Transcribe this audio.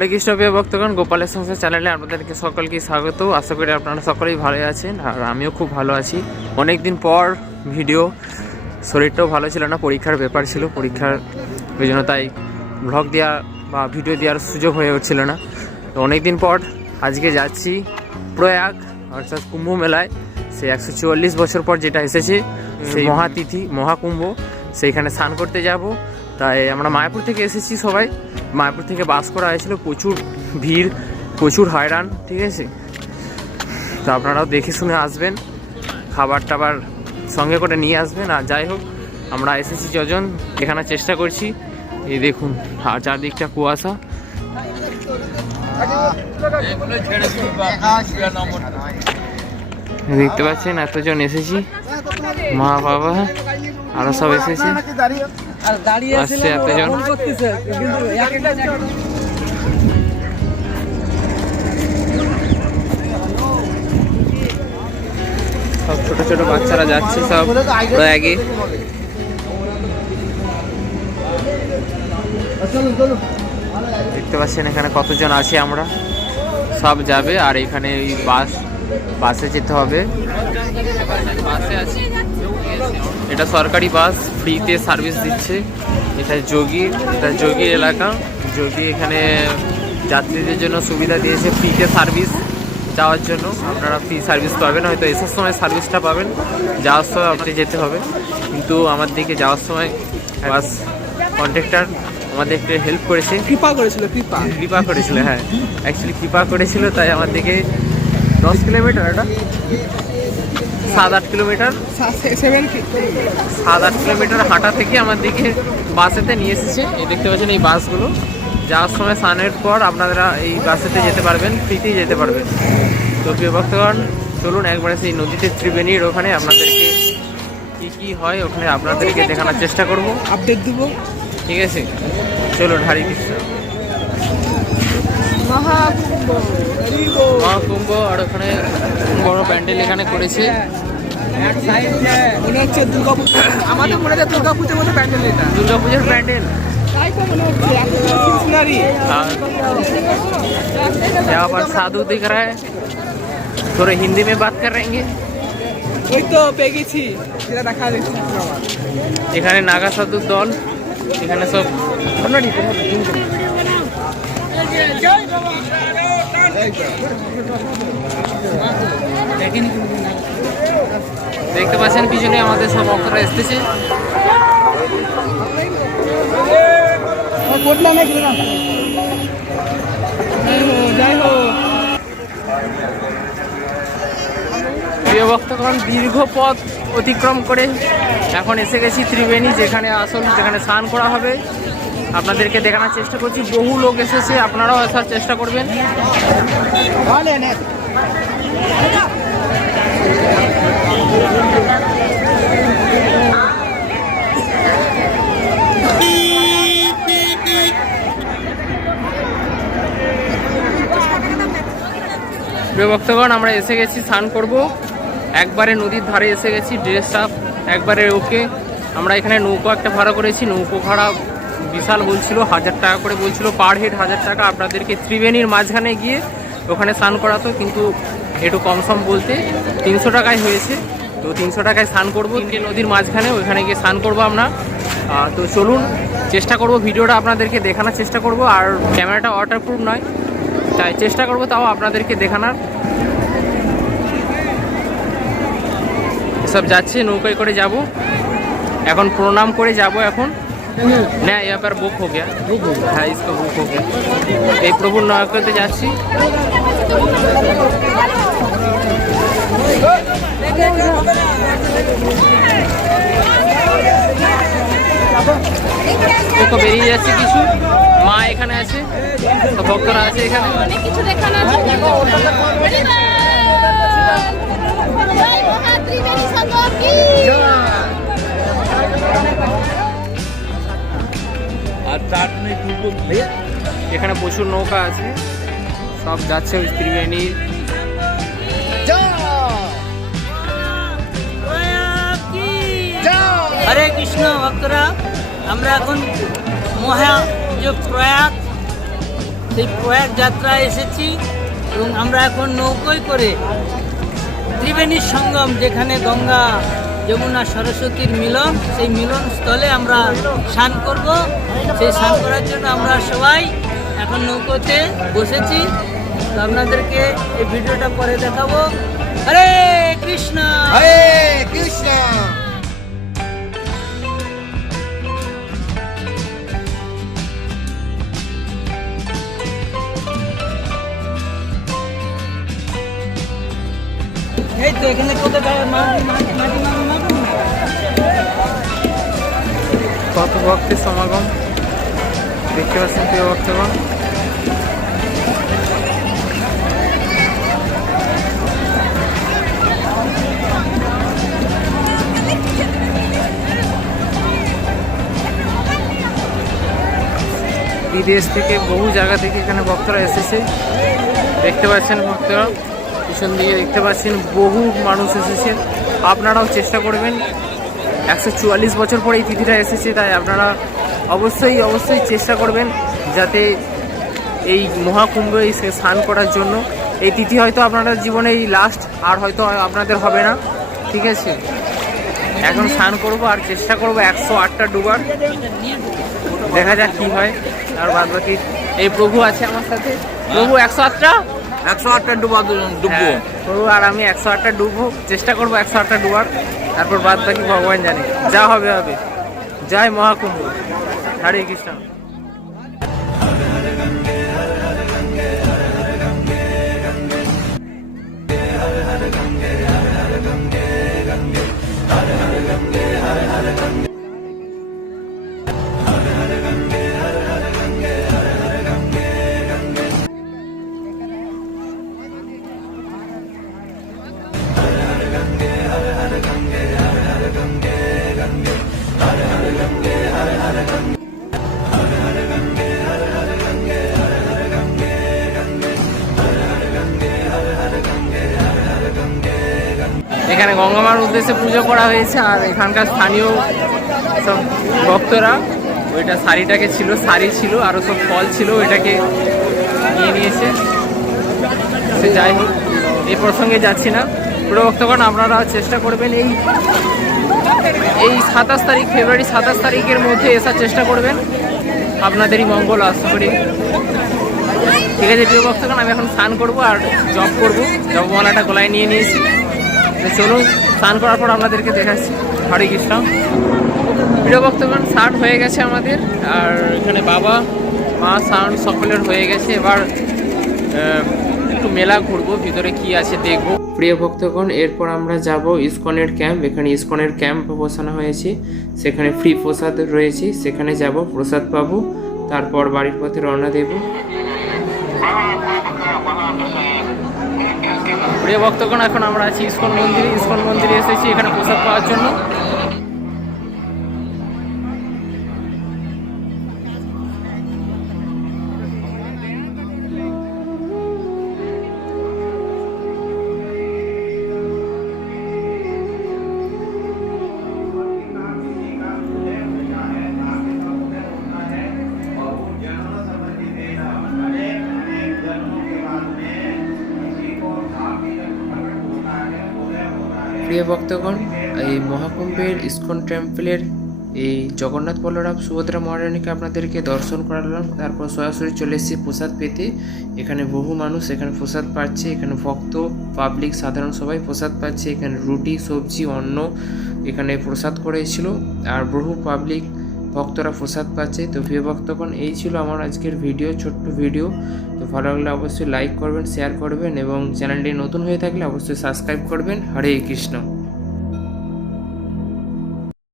হরে কৃষ্ণ প্রিয় ভক্তগণ গোপালের সংসার চ্যানেলে আপনাদেরকে সকলকে স্বাগত আশা করি আপনারা সকলেই ভালো আছেন আর আমিও খুব ভালো আছি অনেক দিন পর ভিডিও শরীরটাও ভালো ছিল না পরীক্ষার ব্যাপার ছিল পরীক্ষার ওই জন্য তাই ব্লগ দেওয়া বা ভিডিও দেওয়ার সুযোগ হয়ে উঠছিল না তো অনেক দিন পর আজকে যাচ্ছি প্রয়াগ অর্থাৎ কুম্ভ মেলায় সে একশো চুয়াল্লিশ বছর পর যেটা এসেছে সেই মহাতিথি মহাকুম্ভ। সেইখানে স্নান করতে যাব। তাই আমরা মায়াপুর থেকে এসেছি সবাই। মায়াপুর থেকে বাস করা হয়েছিল, প্রচুর ভিড়, প্রচুর হয়রান, ঠিক আছে? তো আপনারাও দেখে শুনে আসবেন, খাবার টাবার সঙ্গে করে নিয়ে আসবেন। আর যাই হোক, আমরা এসেছি যজন এখানে চেষ্টা করছি। এই দেখুন, আর চারদিকটা কুয়াশা। দেখতে পাচ্ছেন, এতজন এসেছি। মা বাবা, আরও সব এসেছে। আর দাঁড়িয়ে আসছে এতজন। সব ছোট ছোট বাচ্চারা যাচ্ছে সব। প্রয়াগে দেখতে পাচ্ছেন এখানে কতজন আছি আমরা। সব যাবে আর এখানে এই বাস বাসে যেতে হবে। বাসে আছি। এটা সরকারি বাস ফ্রিতে সার্ভিস দিচ্ছে। এটা যোগী এটা যোগী এলাকা। যোগী এখানে যাত্রীদের জন্য সুবিধা দিয়েছে ফ্রিতে সার্ভিস যাওয়ার জন্য। আপনারা ফ্রি সার্ভিস পাবেন হয়তো এসার সময় সার্ভিসটা পাবেন। যাওয়ার সময় আপনি যেতে হবে। কিন্তু আমার দিকে যাওয়ার সময় বাস কন্ট্রাক্টর আমাদের একটু হেল্প করেছে। কৃপা করেছিল কৃপা। কৃপা করেছিল হ্যাঁ। অ্যাকচুয়ালি কৃপা করেছিল তাই আমার দিকে দশ কিলোমিটার এটা। সাত আট কিলোমিটার। সাত আট কিলোমিটার হাঁটা থেকে আমার দিকে বাসেতে নিয়ে এসেছে। এই দেখতে পাচ্ছেন এই বাসগুলো যাওয়ার সময় স্নানের পর আপনারা এই বাসেতে যেতে পারবেন ফ্রিতেই যেতে পারবেন। তো প্রিয় ভক্তগণ চলুন একবারে সেই নদীতে ত্রিবেণীর ওখানে আপনাদেরকে কি কি হয় ওখানে আপনাদেরকে দেখানোর চেষ্টা করব। আপডেট দিব। ঠিক আছে? চলুন হরে কৃষ্ণ। মহাকুম্ভ মহাকুম্ভ আর ওখানে বড় প্যান্ডেল এখানে করেছে মনে হচ্ছে দুর্গা পুজো আমাদের মনে হচ্ছে দুর্গা পুজোর মতো প্যান্ডেল এটা দুর্গাপুজোর প্যান্ডেল তাই তো মনে হচ্ছে এত সিনারি और यहाँ पर साधु दिख रहा है थोड़े हिंदी में बात कर रहेंगे ওই তো পেয়ে গেছি যেটা দেখা যাচ্ছে এখানে নাগা সাধুর দল এখানে সব দেখতে পাচ্ছেন পিছনে আমাদের সব ভক্তরা এসতেছে প্রিয় ভক্তগণ, দীর্ঘ পথ অতিক্রম করে এখন এসে গেছি ত্রিবেণী, যেখানে আসল যেখানে স্নান করা হবে। আপনাদেরকে দেখানোর চেষ্টা করছি। বহু লোক এসেছে, আপনারাও আসার চেষ্টা করবেন। ভক্তগণ, আমরা এসে গেছি, স্নান করব। একবারে নদীর ধারে এসে গেছি ড্রেসটা একবারে ওকে। আমরা এখানে নৌকো একটা ভাড়া করেছি, নৌকো ভাড়া বিশাল বলছিল, হাজার টাকা করে বলছিল পার হেড হাজার টাকা। আপনাদেরকে ত্রিবেণীর মাঝখানে গিয়ে ওখানে স্নান করাতো, কিন্তু একটু কম সম বলতে তিনশো টাকায় হয়েছে। তো তিনশো টাকায় স্নান করব ইন্ডিয়ান নদীর মাঝখানে ওইখানে গিয়ে স্নান করব আমরা। তো চলুন, চেষ্টা করব, ভিডিওটা আপনাদেরকে দেখানোর চেষ্টা করব, আর ক্যামেরাটা ওয়াটারপ্রুফ নয়, তাই চেষ্টা করব তাও আপনাদেরকে দেখানোর। সব যাচ্ছে, নৌকায় করে যাব। এখন প্রণাম করে যাব এখন। না यहाँ पर बुक हो गया बुक हो गया हाँ इसको बुक हो गया এই প্রভুর নৌকাতে যাচ্ছি দেখো বেরিয়ে যাচ্ছে কিছু মা এখানে আছে তো ভক্তরা আছে এখানে অনেক কিছু দেখানো আছে প্রচুর নৌকা আছে। সব যাচ্ছে ওই ত্রিবেণীর হরে কৃষ্ণ ভক্তরা আমরা এখন মহা যে প্রয়াগ। সেই প্রয়াগ যাত্রা এসেছি এবং আমরা এখন নৌকোয় করে ত্রিবেণীর সঙ্গম যেখানে গঙ্গা যমুনা সরস্বতীর মিলন সেই মিলন স্থলে আমরা স্নান করব। সেই স্নান করার জন্য আমরা সবাই এখন নৌকোতে বসেছি। তো আপনাদেরকে এই ভিডিওটা পরে দেখাবো। হরে কৃষ্ণ! হরে কৃষ্ণ! এই তো এখানে কোথায় মাটি মাটি মাটি মাটি কত ভক্তের সমাগম। দেখতে পাচ্ছেন প্রিয় ভক্তগণ বিদেশ থেকে বহু জায়গা থেকে এখানে ভক্তরা এসেছে। দেখতে পাচ্ছেন ভক্তরা পিছন দিকে দেখতে পাচ্ছেন বহু মানুষ এসেছেন আপনারাও চেষ্টা করবেন। একশো চুয়াল্লিশ বছর পরে এই তিথিটা এসেছে, তাই আপনারা অবশ্যই অবশ্যই চেষ্টা করবেন যাতে এই মহাকুম্ভ এই স্নান করার জন্য। এই তিথি হয়তো আপনাদের জীবনে এই লাস্ট আর হয়তো আপনাদের হবে না। ঠিক আছে? এখন স্নান করব আর চেষ্টা করব একশো আটটা ডুবার। দেখা যাক কি হয়। আর বাদ বাকি এই প্রভু আছে আমার সাথে। প্রভু একশো আটটা? একশো আটটা ডুবা ডুববো। হ্যাঁ, প্রভু আর আমি একশো আটটা ডুববো। চেষ্টা করব একশো আটটা ডুবার। তারপর বাদ বাকি ভগবান জানে। যা হবে হবে। জয় মহাকুম্ভ। হরে কৃষ্ণ এখানে গঙ্গামার উদ্দেশ্যে পুজো করা হয়েছে, আর এখানকার স্থানীয় সব ভক্তরা ওইটা শাড়িটাকে ছিল, শাড়ি ছিল আরও সব ফল ছিল, ওইটাকে নিয়ে নিয়েছে। সে যাই হোক, এই প্রসঙ্গে যাচ্ছি না। পুরো ভক্তগণ, আপনারা চেষ্টা করবেন এই এই সাতাশ তারিখ, ফেব্রুয়ারি সাতাশ তারিখের মধ্যে এসার চেষ্টা করবেন। আপনাদেরই মঙ্গল, আশা করি। ঠিক আছে, প্রিয় ভক্তগণ, আমি এখন স্নান করব আর জব করব। জব জবমালাটা গলায় নিয়ে নিয়েছি। চলুন, স্নান করার পর আপনাদেরকে দেখাচ্ছি। হরে কৃষ্ণ। প্রিয় ভক্তগণ, স্নান হয়ে গেছে আমাদের, আর এখানে বাবা, মা স্নান সকলের হয়ে গেছে। এবার একটু মেলা ঘুরবো, ভিতরে কি আছে দেখব। প্রিয় ভক্তগণ, এরপর আমরা যাব ইসকনের ক্যাম্প। এখানে ইসকনের ক্যাম্প বসানো হয়েছে। সেখানে ফ্রি প্রসাদ রয়েছে। সেখানে যাব প্রসাদ পাবো, তারপর বাড়ির পথে রওনা দেবো। প্রিয় ভক্তগণ এখন আমরা আছি ইস্কন মন্দিরে। ইস্কন মন্দিরে এসেছি এখানে প্রসাদ পাওয়ার জন্য। প্রিয় ভক্তগণ, এই মহাকুম্ভের ইস্কন টেম্পলের এই জগন্নাথ বলরাম সুভদ্রা মহারানীকে আপনাদেরকে দর্শন করালাম। তারপর সরাসরি চলে এসেছি প্রসাদ পেতে। এখানে বহু মানুষ এখানে প্রসাদ পাচ্ছে, এখানে ভক্ত, পাবলিক, সাধারণ সবাই প্রসাদ পাচ্ছে। এখানে রুটি, সবজি, অন্ন এখানে প্রসাদ করেছিল আর বহু পাবলিক ভক্তরা প্রসাদ পাচ্ছে। তো প্রিয় ভক্তগণ, এই ছিল আমার আজকের ভিডিও ছোট্ট ভিডিও তো ভালো লাগলে অবশ্যই লাইক করবেন শেয়ার করবেন এবং চ্যানেলটি নতুন হয়ে থাকলে অবশ্যই সাবস্ক্রাইব করবেন। হরে কৃষ্ণ।